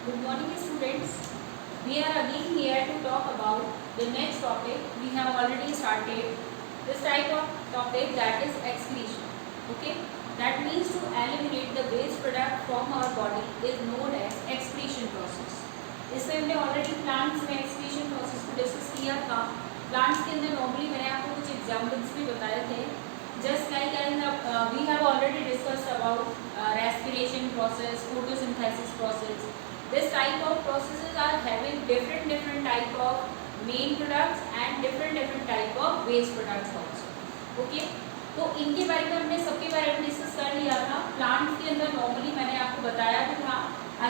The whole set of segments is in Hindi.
Good morning students. We are again here to talk about the next topic. We have already started this type of topic, that is excretion. Okay, that means to eliminate the waste product from our body is known as excretion process. इसमें हमने ऑलरेडी प्लांट्स में excretion process को डिस्कस किया था. प्लांट्स के अंदर नॉर्मली मैंने आपको कुछ एग्जाम्पल्स भी बताए थे. Just like we have already discussed about respiration process, photosynthesis process. This type of processes are having different type of main products and different type of waste products also. Okay, तो इनके बारे में हमने सबके बारे में डिस्कस कर लिया था. प्लांट्स के अंदर नॉर्मली मैंने आपको बताया भी था.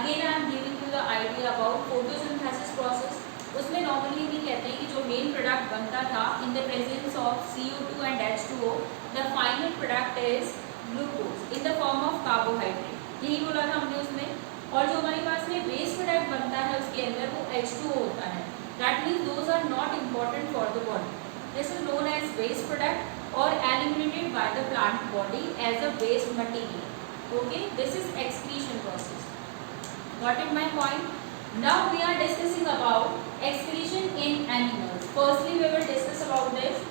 Again I am giving you the idea about photosynthesis process. उसमें नॉर्मली भी कहते हैं कि जो मेन प्रोडक्ट बनता था in the presence of CO2 and H2O, the final product is glucose in the form of carbohydrate. यही बोला था हमने उसमें. और जो हमारे पास में वेस्ट प्रोडक्ट बनता है उसके अंदर वो H2O होता है. That means those are not important for the body. This is known as waste product और eliminated by the plant body as a waste material. Okay, this is excretion process. Got it my point? Now we are discussing about excretion in animals. Firstly, we will discuss about this.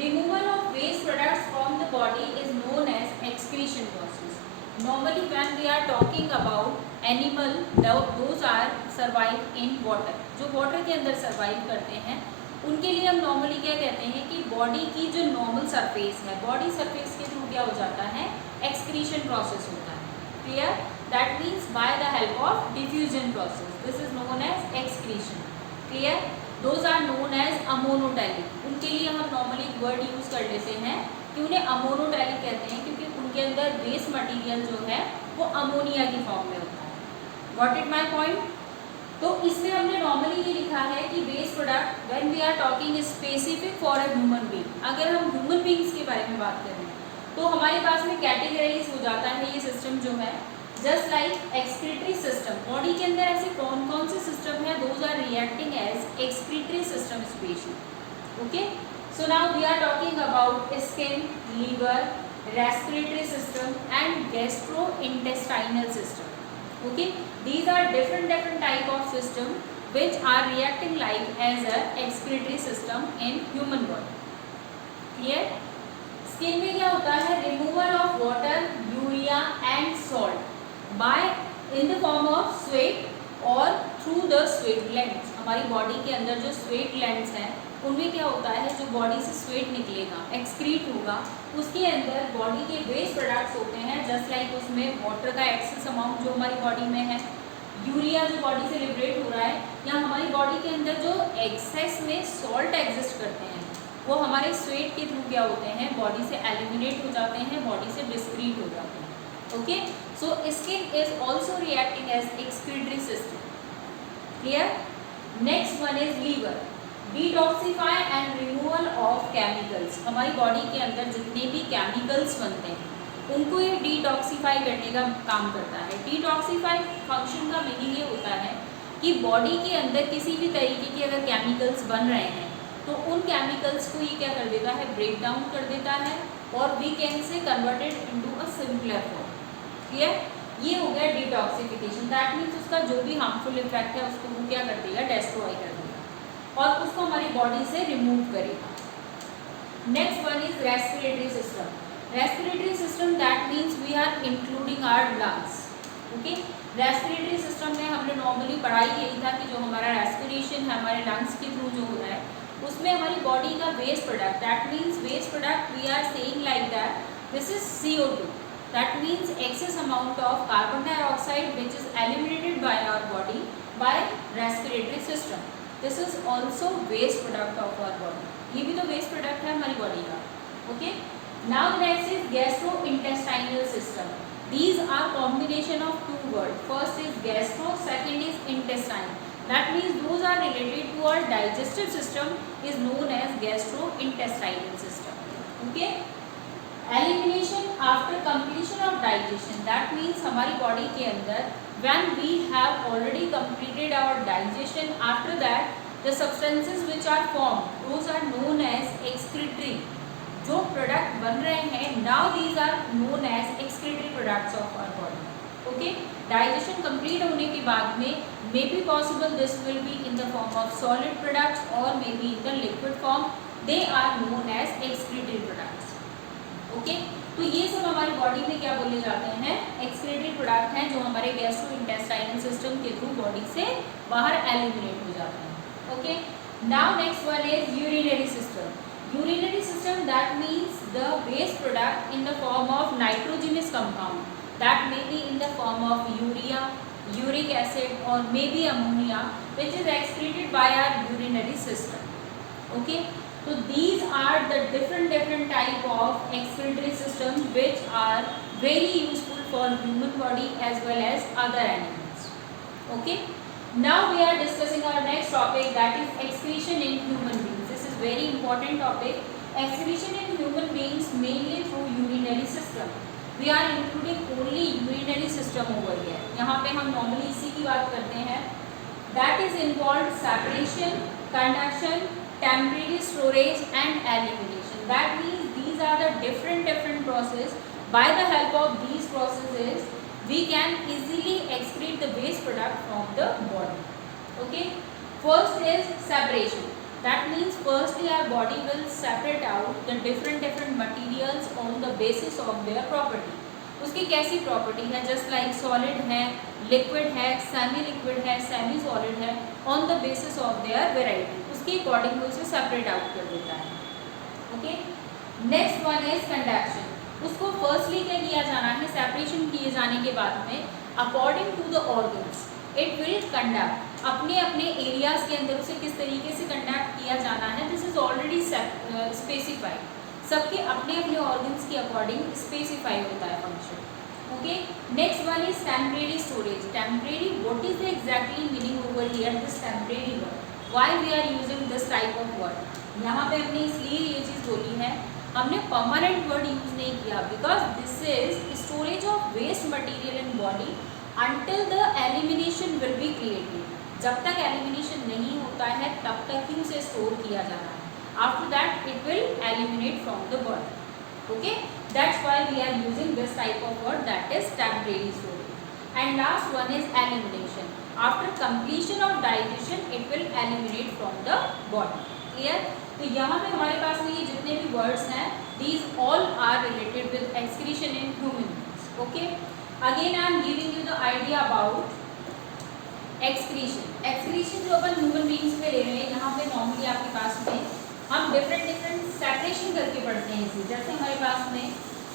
Removal of waste products from the body is known as excretion process. Normally, when we are talking about animal, those are survive in water. जो water के अंदर survive करते हैं, उनके लिए हम normally क्या कहते हैं कि body की जो normal surface है, body surface के थ्रू क्या हो जाता है, excretion process होता है. Clear? That means by the help of diffusion process. This is known as excretion. Clear? Those are known as ammoniotelic. उनके लिए हम normally word use कर लेते हैं कि उन्हें ammoniotelic कहते हैं क्योंकि उनके अंदर waste material जो है वो अमोनिया की फॉर्म में होता है. Got it my point? तो इसमें हमने normally ये लिखा है कि waste product when we are talking is specific for a human being. अगर हम human beings के बारे में बात करें तो हमारे पास में कैटेगराइज हो जाता है ये सिस्टम जो है. Just like excretory system, body के अंदर ऐसे कौन कौन से सिस्टम है, those are reacting as excretory system specially. Okay, so now we are talking about skin, liver, respiratory system and gastrointestinal system. Okay, these are different type of system which are reacting like as a excretory system in human body. Clear? Skin में क्या होता है, removal of water, urea and salt by in the form of sweat और थ्रू द स्वेट ग्लैंड्स. हमारी बॉडी के अंदर जो स्वेट ग्लैंड्स हैं उनमें क्या होता है, जो बॉडी से स्वेट निकलेगा, एक्सक्रीट होगा, उसके अंदर बॉडी के वेस्ट प्रोडक्ट्स होते हैं. जस्ट लाइक उसमें वाटर का एक्सेस अमाउंट जो हमारी बॉडी में है, यूरिया जो बॉडी से लिबरेट हो रहा है, या हमारी बॉडी के अंदर जो एक्सेस में सॉल्ट एग्जिस्ट करते हैं वो हमारे स्वेट के थ्रू क्या होते हैं, बॉडी से एलिमिनेट हो जाते हैं, बॉडी से डिस्क्रीट हो जाते हैं. Okay, so skin is also reacting as excretory system. Clear? Next one is liver. Detoxify and removal of chemicals. हमारी बॉडी के अंदर जितने भी केमिकल्स बनते हैं उनको ये डिटॉक्सिफाई करने का काम करता है. डिटॉक्सिफाई फंक्शन का मीनिंग ये होता है कि बॉडी के अंदर किसी भी तरीके के अगर केमिकल्स बन रहे हैं तो उन केमिकल्स को ये क्या कर देता है, ब्रेक डाउन कर देता है और we can say converted into a simpler form. Clear? ये हो गया डिटॉक्सिफिकेशन. दैट मीन्स उसका जो भी हार्मफुल इफेक्ट है उसको वो क्या कर देगा, डिस्ट्रॉय कर देगा और उसको हमारी बॉडी से रिमूव करेगा. Next one is respiratory system. Respiratory system that means we are including our lungs. Okay, respiratory system में हमने नॉर्मली पढ़ाई यही था कि जो हमारा रेस्पिरेशन है हमारे लंग्स के थ्रू जो हो रहा है उसमें हमारी बॉडी का waste product, that means waste product we are saying like that this is CO2. That means excess amount of carbon dioxide which is eliminated by our body by respiratory system. This is also waste product of our body. ये भी तो वेस्ट प्रोडक्ट है हमारी बॉडी का. Okay, now next is gastrointestinal system. These are combination of two words. First is gastro, second is intestine. That means those are related to our digestive system is known as gastrointestinal system. Okay. Elimination after completion of digestion. That means हमारी body के अंदर when we have already completed our digestion, after that the substances which are formed those are known as excretory. जो प्रोडक्ट बन रहे हैं now these are known as excretory products of our body. Okay, digestion complete होने के बाद में may be possible this will be in the form of solid products और may be in the liquid form, they are known as excreted products. Okay, तो ये सब हमारी बॉडी में क्या बोले जाते हैं, एक्सक्रीटेड प्रोडक्ट हैं जो हमारे गैस्ट्रोइंटेस्टाइनल सिस्टम के थ्रू बॉडी से बाहर एलिमिनेट हो जाते हैं। Okay, now next one is urinary system. Urinary system, that means the waste product in the form of nitrogenous compound, that may be in the form of urea, uric acid or maybe ammonia, which is excreted by our urinary system. Okay, so these are the different type of excretory systems which are very useful for human body as well as other animals. Okay, now we are discussing our next topic, that is excretion in human beings. Very important topic, excretion in human beings mainly through urinary system. We are including only urinary system over here. यहाँ पे हम normally इसी की बात करते हैं. That is involved separation, conduction, temporary storage and elimination. That means these are the different process. By the help of these processes, we can easily excrete the waste product from the body. Okay. First is separation. That means firstly our body will separate out the different materials on the basis of their property. उसकी कैसी प्रॉपर्टी है, जस्ट लाइक सॉलिड है, लिक्विड है, सेमी लिक्विड है, सेमी सॉलिड है, on the basis of their variety, उसके अकॉर्डिंग उसे सेपरेट आउट कर देता है। Okay, next one is conduction. उसको फर्स्टली क्या किया जाना है, सेपरेशन किए जाने के बाद में according to the organs it will conduct, अपने अपने एरियाज के अंदर उसे किस तरीके से कंडक्ट किया जाना है, दिस इज ऑलरेडी स्पेसिफाइड, सबके अपने अपने ऑर्गन्स के अकॉर्डिंग स्पेसिफाई होता है function. Okay, next one is temporary storage. Temporary, what is the exactly meaning over here this temporary word, why we are using this type of word. यहाँ पे हमने इसलिए ये चीज़ बोली है, हमने परमानेंट वर्ड यूज नहीं किया, because this is storage of waste material in body until the elimination will be created. जब तक एलिमिनेशन नहीं होता है तब तक ही उसे स्टोर किया जाना है, after that it will eliminate from the body. Okay, that's why we are using this type of word, that is temporary storage. And last one is elimination, after completion of digestion it will eliminate from the body. Clear? तो यहाँ पे हमारे पास में ये जितने भी वर्ड्स हैं, these all are related with excretion in human beings. Okay, again I am giving you the idea about excretion. Excretion जो अपन ह्यूमन बीइंग्स पे ले रहे हैं, यहाँ पे नॉर्मली आपके पास में हम डिफरेंट सेपरेशन करके पढ़ते हैं इसे। जैसे हमारे पास में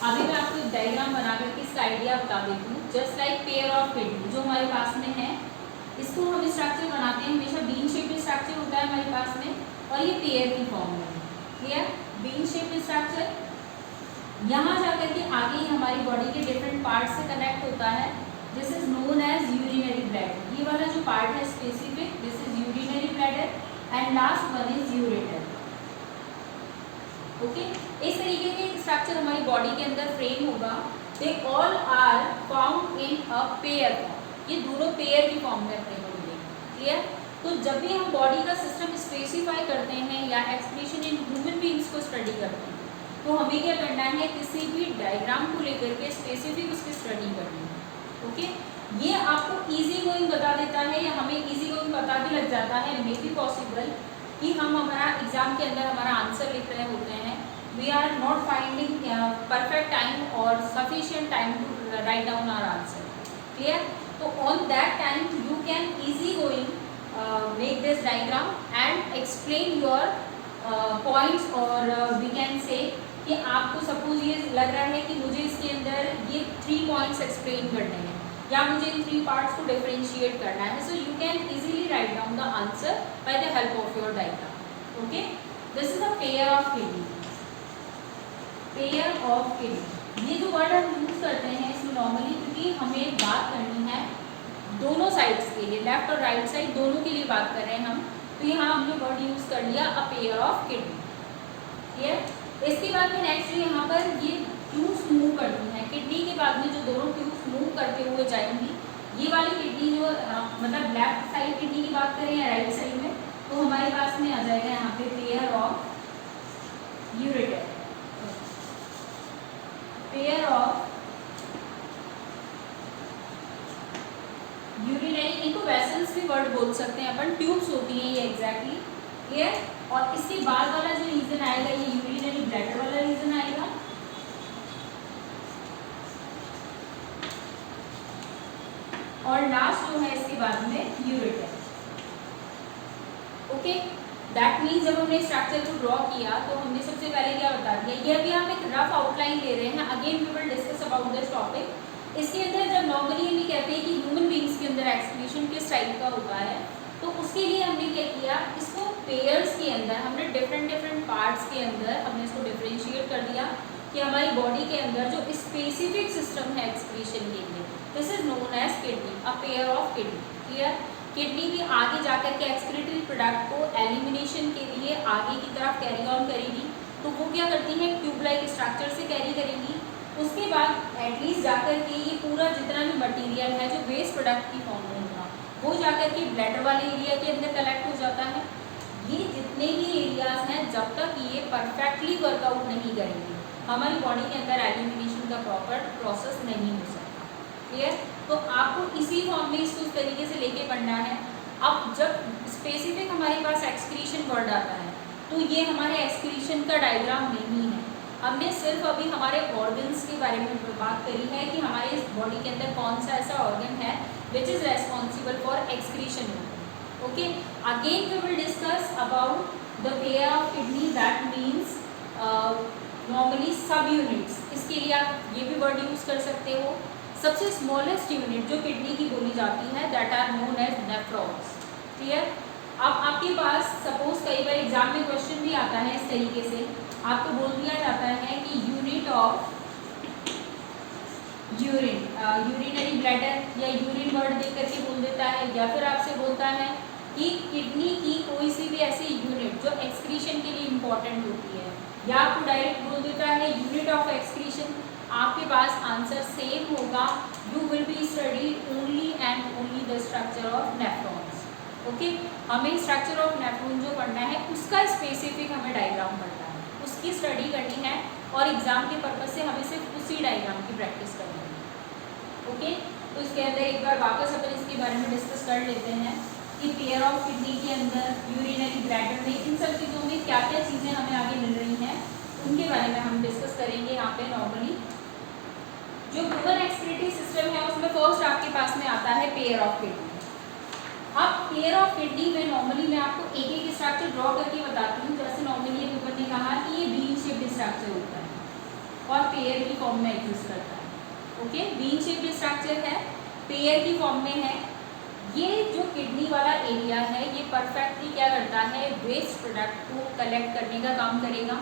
अभी मैं आपको एक डायग्राम बना करके इसका आइडिया बता देती हूँ। Just like pair of kidney जो हमारे पास में है, इसको हम स्ट्रक्चर बनाते हैं, हमेशा बीन शेप स्ट्रक्चर होता है हमारे पास में, और ये पेयर की फॉर्म में। क्लियर? बीन शेप स्ट्रक्चर यहाँ जाकर के आगे ही हमारी बॉडी के डिफरेंट पार्ट से कनेक्ट होता है, this is known as urinary bladder. ये वाला जो पार्ट है specific, this is urinary bladder, and last one is ureter. Okay, इस तरीके के स्ट्रक्चर हमारी बॉडी के अंदर फ्रेम होगा। They all are found in a pair form, ये दोनों पेयर की फॉर्म में अपने होंगे। क्लियर? तो जब भी हम बॉडी का सिस्टम स्पेसिफाई करते हैं या एक्सप्रेशन इन ह्यूमन बीइंग्स को स्टडी करते हैं, तो हमें क्या करना है, किसी भी डायग्राम को लेकर के स्पेसिफिक उसकी स्टडी करनी है। ओके, ये आपको इजी गोइंग बता देता है, या हमें इजी गोइंग पता भी लग जाता है, मे बी पॉसिबल कि हम हमारा एग्जाम के अंदर हमारा आंसर लिख रहे होते हैं, we are not finding perfect time और sufficient time to write down our answer. Clear? तो on that time you can easy going make this diagram and explain your points, और वी कैन से कि आपको सपोज ये लग रहा है कि मुझे इसके अंदर ये 3 पॉइंट्स एक्सप्लेन करने हैं, या मुझे इन 3 पार्ट्स को डिफरेंशिएट करना है, so you can easily write down the answer by the help of your diagram. Okay, this is a pair of kidney. Pair of kidney, ये जो वर्ड हम यूज करते हैं इसमें नॉर्मली, क्योंकि हमें एक बात करनी है दोनों साइड्स के लिए, लेफ्ट और राइट साइड दोनों के लिए बात कर रहे हैं हम, तो यहाँ हमने वर्ड यूज कर लिया अ पेयर ऑफ किडनी। क्लियर? इसके बाद में नेक्स्ट यहाँ पर ये ट्यूब्स मूव करती हैं, किडनी के बाद में जो दोनों ट्यूब्स मूव करते हुए जाएंगी, ये वाली किडनी जो मतलब लेफ्ट साइड किडनी की बात करें या राइट साइड में, तो हमारे पास में आ जाएगा यहाँ पे pair of ureter, pair of urinary, इनको वेसल्स भी वर्ड बोल सकते हैं अपन, ट्यूब्स होती हैं ये एग्जैक्टली, क्लियर। और इसके बाद वाला जो रीजन आएगा ये यूरिनरी ब्लैडर वाला रीजन आएगा। और लास्ट जो है इसके बाद में यूरेटर। ओके, दैट मीन्स जब हमने स्ट्रक्चर को ड्रॉ किया तो हमने सबसे पहले क्या बता दिया, ये अभी हम एक रफ आउटलाइन ले रहे हैं, again we will discuss about this topic. इसके अंदर जब नॉर्मली हम कहते हैं कि ह्यूमन बींग्स के अंदर एक्सक्रीशन किस टाइप का होता है, तो उसके लिए हमने क्या किया, इसको पेयर्स के अंदर हमने डिफरेंट पार्ट्स के अंदर हमने इसको डिफ्रेंशिएट कर दिया कि हमारी बॉडी के अंदर जो स्पेसिफिक सिस्टम है एक्सक्रीशन के लिए, this is known as kidney, a pair of kidney, clear. Kidney भी आगे जाकर के एक्सक्रीटरी प्रोडक्ट को एलिमिनेशन के लिए आगे की तरफ कैरी ऑन करेगी, तो वो क्या करती है, ट्यूब लाइक स्ट्रक्चर से कैरी करेंगी। उसके बाद एटलीस्ट जाकर के ये पूरा जितना भी मटेरियल है जो वेस्ट प्रोडक्ट की फॉर्म में होगा वो जाकर के ब्लैडर वाले एरिया के अंदर कलेक्ट हो जाता है। ये जितने भी एरियाज हैं जब तक ये परफेक्टली वर्कआउट नहीं करेंगे हमारी बॉडी के अंदर एलिमिनेशन का प्रॉपर प्रोसेस नहीं हो सकता, क्लियर। तो आपको इसी फॉर्म में इसको इस तरीके से लेके पढ़ना है। अब जब स्पेसिफिक हमारे पास एक्सक्रीशन वर्ड आता है तो ये हमारे एक्सक्रीशन का डायग्राम नहीं है, हमने सिर्फ अभी हमारे ऑर्गन्स के बारे में बात करी है कि हमारे इस बॉडी के अंदर कौन सा ऐसा ऑर्गन है which is responsible for excretion. Okay, again we will discuss about the pair of kidney, that means normally subunits, इसके लिए आप ये भी वर्ड यूज़ कर सकते हो। सबसे स्मॉलेस्ट यूनिट जो किडनी की बोली जाती है that are known as nephrons, clear. अब आपके पास सपोज कई बार एग्जाम में क्वेश्चन भी आता है इस तरीके से, आपको बोल दिया जाता है कि unit of urine, urinary bladder या यूरिन वर्ड दे करके बोल देता है, या फिर आपसे बोलता है कि किडनी की कोई सी भी ऐसी यूनिट जो एक्सक्रीशन के लिए इम्पॉर्टेंट होती है, या आपको डायरेक्ट बोल देता है यूनिट ऑफ एक्सक्रीशन, आपके पास आंसर सेम होगा, you will be study only and only the structure of nephrons. Okay, हमें स्ट्रक्चर ऑफ नेफ्रॉन जो पढ़ना है उसका स्पेसिफिक हमें डायग्राम पढ़ना है, उसकी स्टडी करनी है और एग्जाम के पर्पज से हमें सिर्फ उसी डायग्राम की प्रैक्टिस करनी है। ओके, तो इसके अंदर एक बार वापस अपन इसके बारे में डिस्कस कर लेते हैं कि पेयर ऑफ किडनी के अंदर, यूरिनरी ब्लैडर में, इन सब चीज़ों में क्या क्या चीज़ें हमें आगे मिल रही हैं उनके बारे में हम डिस्कस करेंगे यहाँ पे। नॉर्मली जो ह्यूमन एक्सक्रीटरी सिस्टम है उसमें फर्स्ट आपके पास में आता है पेयर ऑफ किडनी। अब पेयर ऑफ किडनी में नॉर्मली मैं आपको एक एक स्ट्रक्चर ड्रॉ करके बताती हूँ, जैसे नॉर्मली ऊपर ने कहा कि ये बीन शेप्ड स्ट्रक्चर होता है और पेयर की फॉर्म में एग्जिस्ट करता है। ओके, बीन शेप्ड स्ट्रक्चर है, पेयर की फॉर्म में है। ये जो किडनी वाला एरिया है ये परफेक्टली क्या करता है, वेस्ट प्रोडक्ट को कलेक्ट करने का काम करेगा।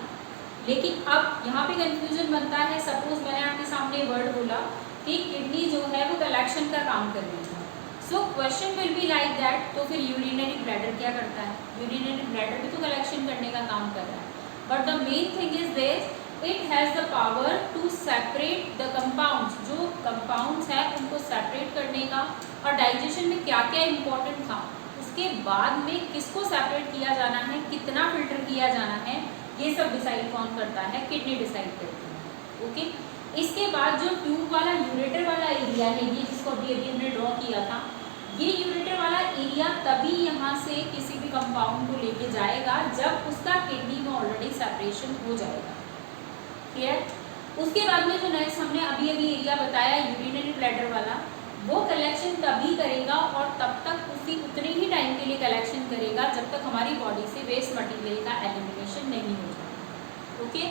लेकिन अब यहाँ पे कंफ्यूजन बनता है, सपोज मैंने आपके सामने वर्ड बोला कि किडनी जो है वो कलेक्शन का काम कर रही है, so question will be like that, तो फिर यूरिनरी ब्लैडर क्या करता है, यूरिनरी ब्लैडर भी तो कलेक्शन करने का काम कर रहा है, but the main thing is this, it has the power to separate the compounds, जो कंपाउंड्स हैं उनको सेपरेट करने का, और डाइजेशन में क्या क्या इम्पोर्टेंट था, उसके बाद में किसको सेपरेट किया जाना है, कितना फिल्टर किया जाना है, ये सब डिसाइड कौन करता है, किडनी डिसाइड करती है। ओके, इसके बाद जो ट्यूब वाला यूरेटर वाला एरिया है, ये जिसको अभी अभी हमने ड्रॉ किया था, ये यूरेटर वाला एरिया तभी यहाँ से किसी भी कंपाउंड को लेके जाएगा जब उसका किडनी में ऑलरेडी सेपरेशन हो जाएगा, क्लियर। उसके बाद में जो नेक्स्ट हमने अभी अभी एरिया बताया यूरिनरी ब्लैडर वाला, वो कलेक्शन तभी करेगा और तब तक उतने ही टाइम के लिए कलेक्शन करेगा जब तक हमारी बॉडी से वेस्ट मटेरियल का एलिमिनेशन नहीं हो जाता। ओके,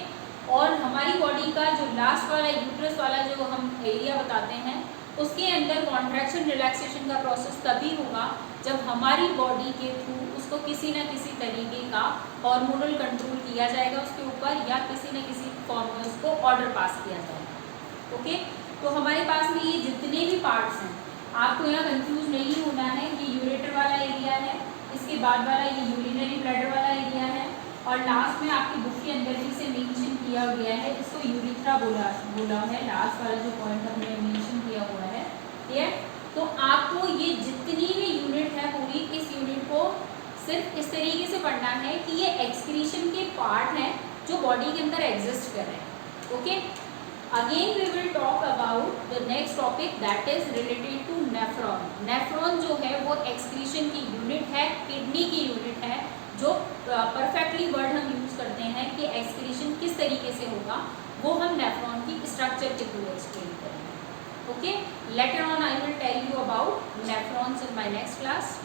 और हमारी बॉडी का जो लास्ट वाला यूट्रस वाला जो हम एरिया बताते हैं उसके अंदर कॉन्ट्रैक्शन रिलैक्सेशन का प्रोसेस तभी होगा जब हमारी बॉडी के थ्रू उसको किसी न किसी तरीके का हार्मोनल कंट्रोल किया जाएगा उसके ऊपर, या किसी न किसी फॉर्म में उसको ऑर्डर पास किया जाएगा। ओके, तो हमारे पास में ये जितने भी पार्ट्स हैं, आपको यहाँ कंफ्यूज नहीं होना है, ये यूरेटर वाला एरिया है, इसके बाद वाला ये यूरिनरी ब्लैडर वाला एरिया है, और लास्ट में आपकी बुक के अंदर भी से मेंशन किया गया है, इसको यूरिथ्रा बोला है, लास्ट वाला जो पॉइंट हमने मेंशन किया हुआ है, ठीक है। तो आपको ये जितनी भी यूनिट है पूरी, इस यूनिट को सिर्फ इस तरीके से पढ़ना है कि ये एक्सक्रीशन के पार्ट हैं जो बॉडी के अंदर एग्जिस्ट कर रहे हैं। Okay, again we will talk about the next topic that is related to nephron. Nephron जो है वो एक्सक्रीशन की यूनिट है, किडनी की यूनिट है, जो परफेक्टली वर्ड हम यूज करते हैं कि एक्सक्रीशन किस तरीके से होगा, वो हम नेफ्रॉन की स्ट्रक्चर के थ्रू एक्सप्लेन करेंगे। Okay, later on I will tell you about nephrons in my next class.